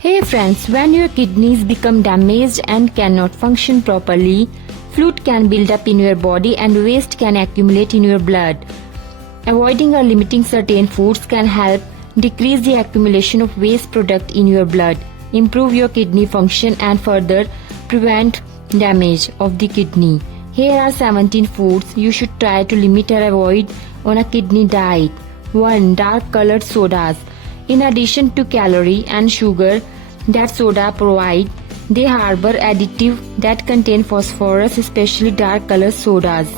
Hey friends, when your kidneys become damaged and cannot function properly, fluid can build up in your body and waste can accumulate in your blood. Avoiding or limiting certain foods can help decrease the accumulation of waste product in your blood, improve your kidney function and further prevent damage of the kidney. Here are 17 foods you should try to limit or avoid on a kidney diet. 1. Dark colored sodas. In addition to calorie and sugar that soda provide, they harbor additive that contain phosphorus, especially dark colored sodas.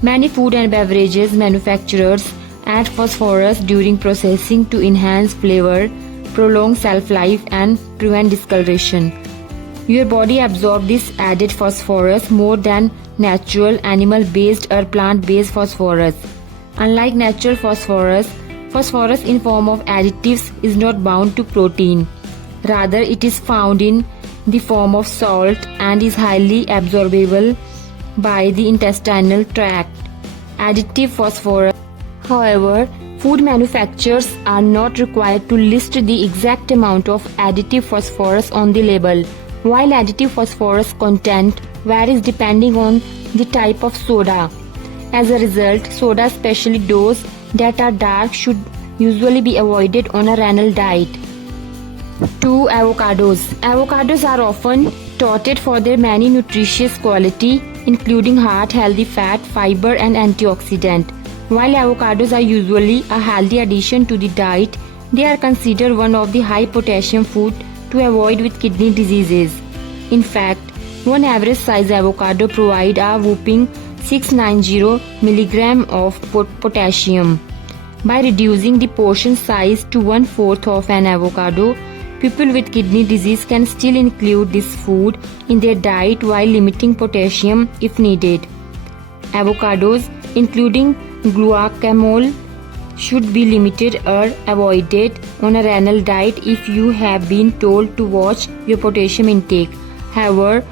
Many food and beverages manufacturers add phosphorus during processing to enhance flavor, prolong shelf life and prevent discoloration. Your body absorbs this added phosphorus more than natural animal-based or plant-based phosphorus. Unlike natural phosphorus, phosphorus in form of additives is not bound to protein. Rather, it is found in the form of salt and is highly absorbable by the intestinal tract. Additive phosphorus. However, food manufacturers are not required to list the exact amount of additive phosphorus on the label, while additive phosphorus content varies depending on the type of soda. As a result, soda, especially those that are dark, should usually be avoided on a renal diet. 2. Avocados. Avocados are often touted for their many nutritious qualities, including heart, healthy fat, fiber, and antioxidant. While avocados are usually a healthy addition to the diet, they are considered one of the high-potassium food to avoid with kidney diseases. In fact, one average size avocado provides a whopping 690 mg of potassium. By reducing the portion size to 1/4 of an avocado, people with kidney disease can still include this food in their diet while limiting potassium if needed. Avocados, including guacamole, should be limited or avoided on a renal diet if you have been told to watch your potassium intake. However,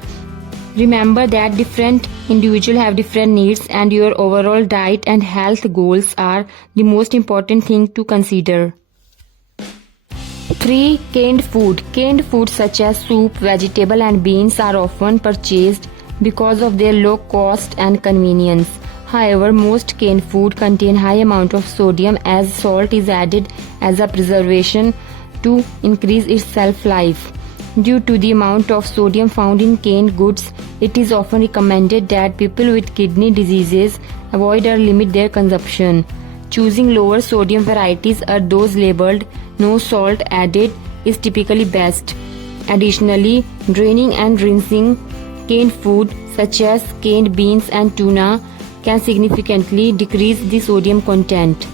remember that different individuals have different needs and your overall diet and health goals are the most important thing to consider. 3. Canned food. Canned foods such as soup, vegetable and beans are often purchased because of their low cost and convenience. However, most canned food contain high amount of sodium as salt is added as a preservation to increase its shelf life. Due to the amount of sodium found in canned goods, it is often recommended that people with kidney diseases avoid or limit their consumption. Choosing lower sodium varieties or those labeled no salt added is typically best. Additionally, draining and rinsing canned food such as canned beans and tuna can significantly decrease the sodium content.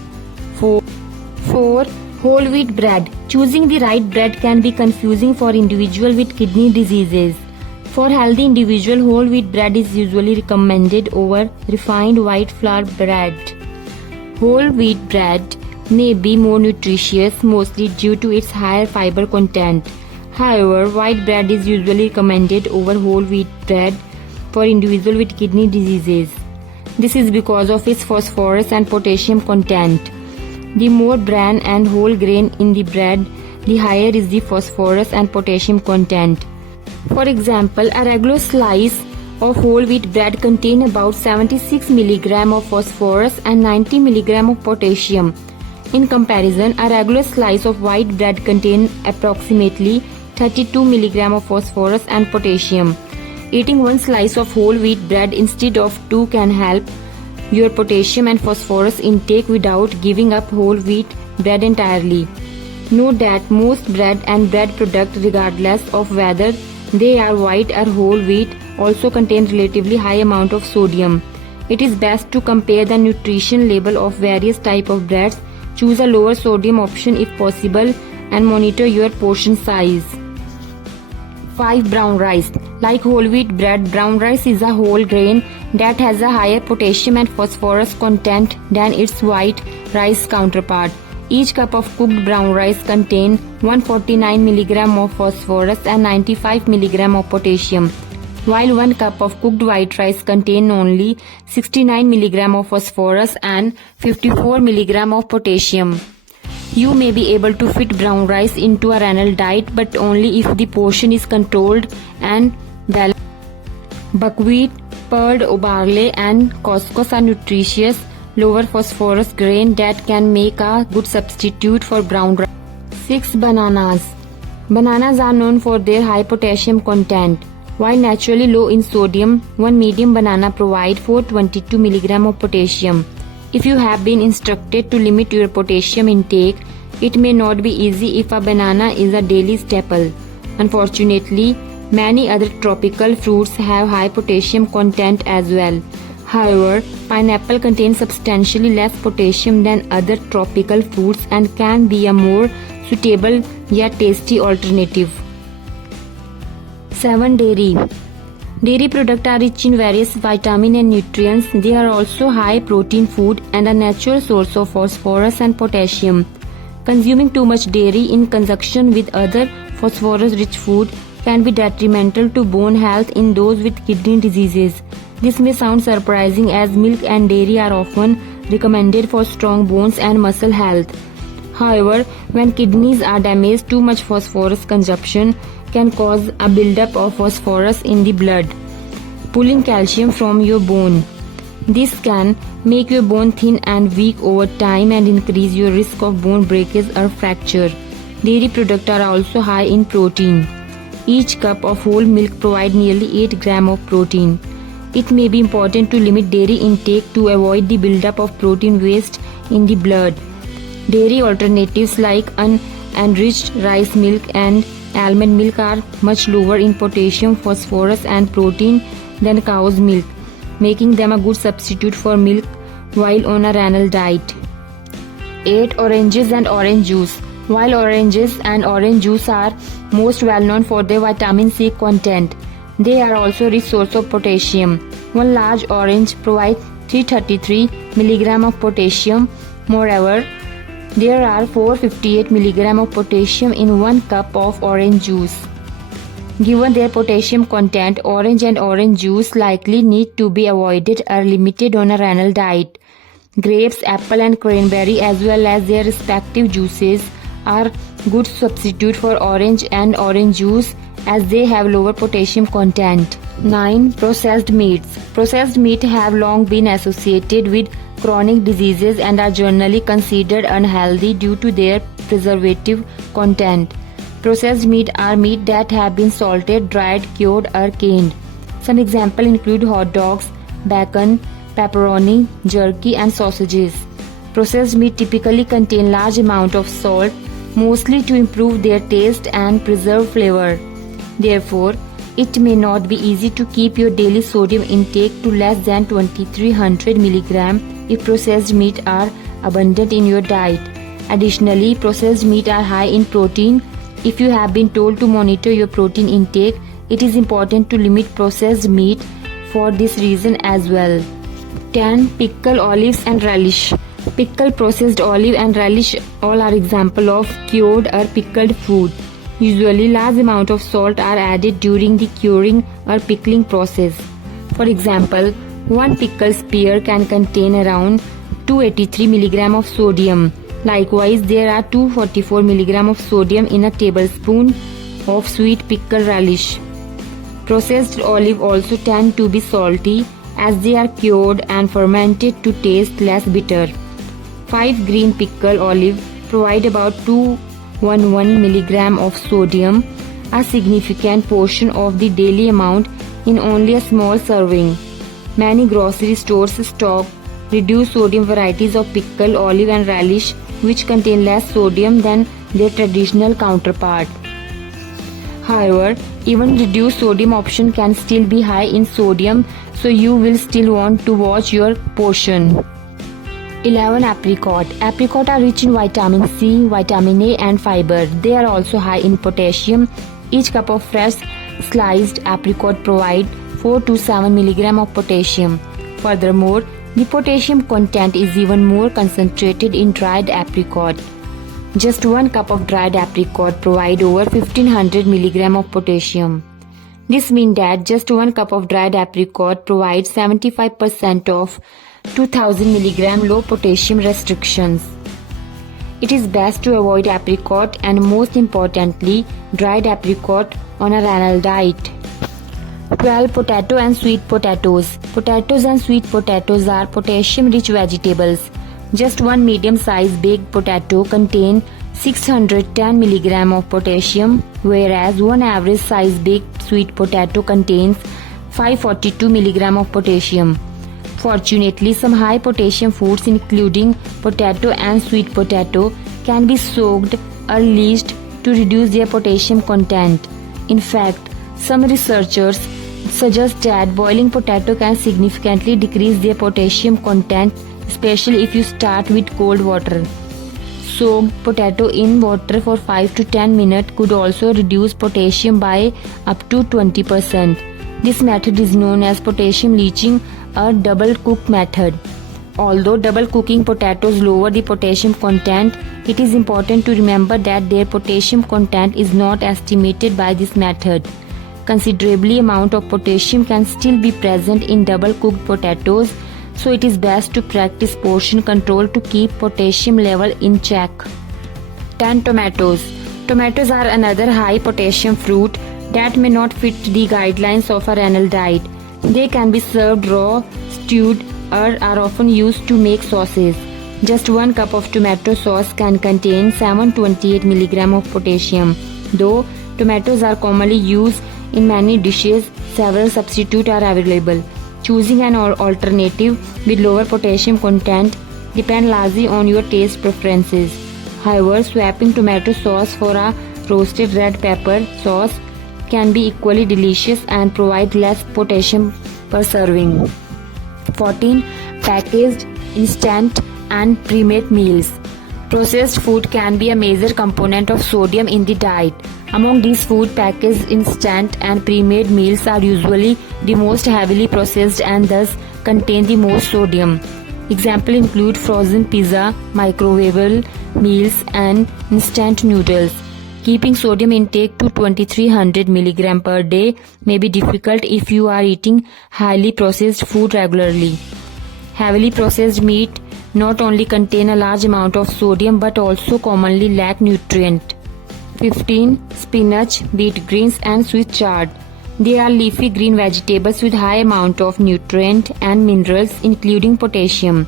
4. Whole wheat bread. Choosing the right bread can be confusing for individuals with kidney diseases. For healthy individuals, whole wheat bread is usually recommended over refined white flour bread. Whole wheat bread may be more nutritious, mostly due to its higher fiber content. However, white bread is usually recommended over whole wheat bread for individuals with kidney diseases. This is because of its phosphorus and potassium content. The more bran and whole grain in the bread, the higher is the phosphorus and potassium content. For example, a regular slice of whole wheat bread contains about 76 mg of phosphorus and 90 mg of potassium. In comparison, a regular slice of white bread contains approximately 32 mg of phosphorus and potassium. Eating one slice of whole wheat bread instead of two can help your potassium and phosphorus intake without giving up whole wheat bread entirely. Note that most bread and bread products, regardless of whether they are white or whole wheat, also contain relatively high amount of sodium. It is best to compare the nutrition label of various types of breads, choose a lower sodium option if possible, and monitor your portion size. 5. Brown rice. Like whole wheat bread, brown rice is a whole grain that has a higher potassium and phosphorus content than its white rice counterpart. Each cup of cooked brown rice contains 149 mg of phosphorus and 95 mg of potassium, while 1 cup of cooked white rice contains only 69 mg of phosphorus and 54 mg of potassium. You may be able to fit brown rice into a renal diet, but only if the portion is controlled and balanced. Buckwheat, pearl, barley and couscous are nutritious, lower phosphorus grain that can make a good substitute for brown rice. 6. Bananas. Bananas are known for their high potassium content. While naturally low in sodium, one medium banana provides 422 mg of potassium. If you have been instructed to limit your potassium intake, it may not be easy if a banana is a daily staple. Unfortunately, many other tropical fruits have high potassium content as well. However, pineapple contains substantially less potassium than other tropical fruits and can be a more suitable yet tasty alternative. 7. Dairy. Dairy products are rich in various vitamins and nutrients. They are also high protein food and a natural source of phosphorus and potassium. Consuming too much dairy in conjunction with other phosphorus-rich food can be detrimental to bone health in those with kidney diseases. This may sound surprising as milk and dairy are often recommended for strong bones and muscle health. However, when kidneys are damaged, too much phosphorus consumption can cause a buildup of phosphorus in the blood, pulling calcium from your bone. This can make your bone thin and weak over time and increase your risk of bone breakage or fracture. Dairy products are also high in protein. Each cup of whole milk provides nearly 8 grams of protein. It may be important to limit dairy intake to avoid the buildup of protein waste in the blood. Dairy alternatives like unenriched rice milk and almond milk are much lower in potassium, phosphorus and protein than cow's milk, making them a good substitute for milk while on a renal diet. 8. Oranges and orange juice. While oranges and orange juice are most well known for their vitamin C content, they are also a rich source of potassium. One large orange provides 333 mg of potassium. Moreover, there are 458 mg of potassium in 1 cup of orange juice. Given their potassium content, orange and orange juice likely need to be avoided or limited on a renal diet. Grapes, apple and cranberry as well as their respective juices are good substitute for orange and orange juice as they have lower potassium content. 9. Processed meats. Processed meat have long been associated with chronic diseases and are generally considered unhealthy due to their preservative content. Processed meat are meat that have been salted, dried, cured or canned. Some examples include hot dogs, bacon, pepperoni, jerky and sausages. Processed meat typically contain large amount of salt, mostly to improve their taste and preserve flavor. Therefore, it may not be easy to keep your daily sodium intake to less than 2300 mg if processed meat are abundant in your diet. Additionally, processed meat are high in protein. If you have been told to monitor your protein intake, it is important to limit processed meat for this reason as well. 10. Pickle olives and relish. Pickle, processed olive and relish all are examples of cured or pickled food. Usually, large amount of salt are added during the curing or pickling process. For example, one pickle spear can contain around 283 mg of sodium. Likewise, there are 244 mg of sodium in a tablespoon of sweet pickle relish. Processed olive also tend to be salty as they are cured and fermented to taste less bitter. 5 green pickle olive provide about 211 mg of sodium, a significant portion of the daily amount in only a small serving. Many grocery stores stock reduced sodium varieties of pickle, olive and relish which contain less sodium than their traditional counterpart. However, even reduced sodium option can still be high in sodium, so you will still want to watch your portion. 11. Apricot. Apricot are rich in vitamin C, vitamin A and fiber. They are also high in potassium. Each cup of fresh sliced apricot provides 4 to 7 mg of potassium. Furthermore, the potassium content is even more concentrated in dried apricot. Just 1 cup of dried apricot provides over 1500 mg of potassium. This means that just 1 cup of dried apricot provides 75% of 2000 mg low potassium restrictions. It is best to avoid apricot and most importantly dried apricot on a renal diet. 12. Potato and sweet potatoes. Potatoes and sweet potatoes are potassium-rich vegetables. Just one medium-sized baked potato contains 610 mg of potassium, whereas one average-sized baked sweet potato contains 542 mg of potassium. Fortunately, some high-potassium foods including potato and sweet potato can be soaked or leached to reduce their potassium content. In fact, some researchers suggest that boiling potato can significantly decrease their potassium content, especially if you start with cold water. Soak potato in water for 5 to 10 minutes could also reduce potassium by up to 20%. This method is known as potassium leaching or double cook method. Although double cooking potatoes lower the potassium content, it is important to remember that their potassium content is not estimated by this method. Considerable amount of potassium can still be present in double cooked potatoes, so it is best to practice portion control to keep potassium level in check. 10. Tomatoes. Tomatoes are another high potassium fruit that may not fit the guidelines of a renal diet. They can be served raw, stewed, or are often used to make sauces. Just 1 cup of tomato sauce can contain 728 mg of potassium. Though tomatoes are commonly used in many dishes, several substitutes are available. Choosing an alternative with lower potassium content depends largely on your taste preferences. However, swapping tomato sauce for a roasted red pepper sauce can be equally delicious and provide less potassium per serving. 14. Packaged, instant and pre-made meals. Processed food can be a major component of sodium in the diet. Among these food, packaged, instant and pre-made meals are usually the most heavily processed and thus contain the most sodium. Examples include frozen pizza, microwavable meals and instant noodles. Keeping sodium intake to 2300 mg per day may be difficult if you are eating highly processed food regularly. Heavily processed meat not only contain a large amount of sodium but also commonly lack nutrient. 15. Spinach, beet greens and Swiss chard. They are leafy green vegetables with high amount of nutrient and minerals including potassium.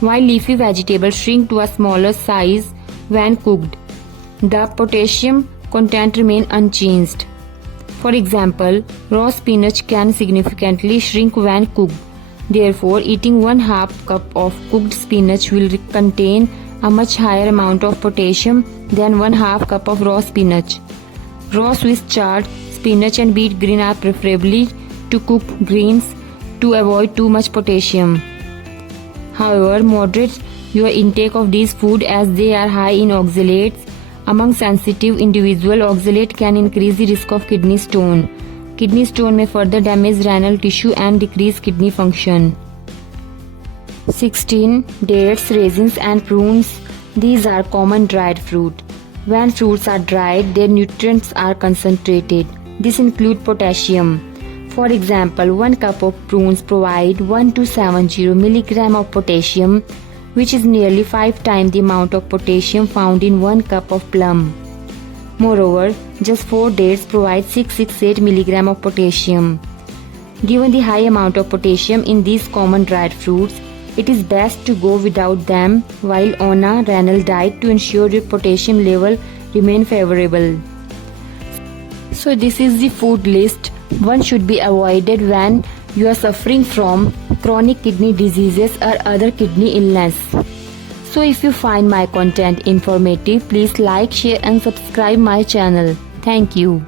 While leafy vegetables shrink to a smaller size when cooked, the potassium content remains unchanged. For example, raw spinach can significantly shrink when cooked. Therefore, eating 1/2 cup of cooked spinach will contain a much higher amount of potassium than 1/2 cup of raw spinach. Raw Swiss chard, spinach and beet green are preferably to cook greens to avoid too much potassium. However, moderate your intake of these food as they are high in oxalates. Among sensitive individuals, oxalate can increase the risk of kidney stone. Kidney stone may further damage renal tissue and decrease kidney function. 16. Dates, raisins and prunes. These are common dried fruit. When fruits are dried, their nutrients are concentrated. This includes potassium. For example, 1 cup of prunes provide 1270 mg of potassium, which is nearly 5 times the amount of potassium found in 1 cup of plum. Moreover, just 4 dates provide 668 mg of potassium. Given the high amount of potassium in these common dried fruits, it is best to go without them while on a renal diet to ensure your potassium level remain favorable. So this is the food list one should be avoided when you are suffering from chronic kidney diseases or other kidney illness. So if you find my content informative, please like, share and subscribe my channel. Thank you.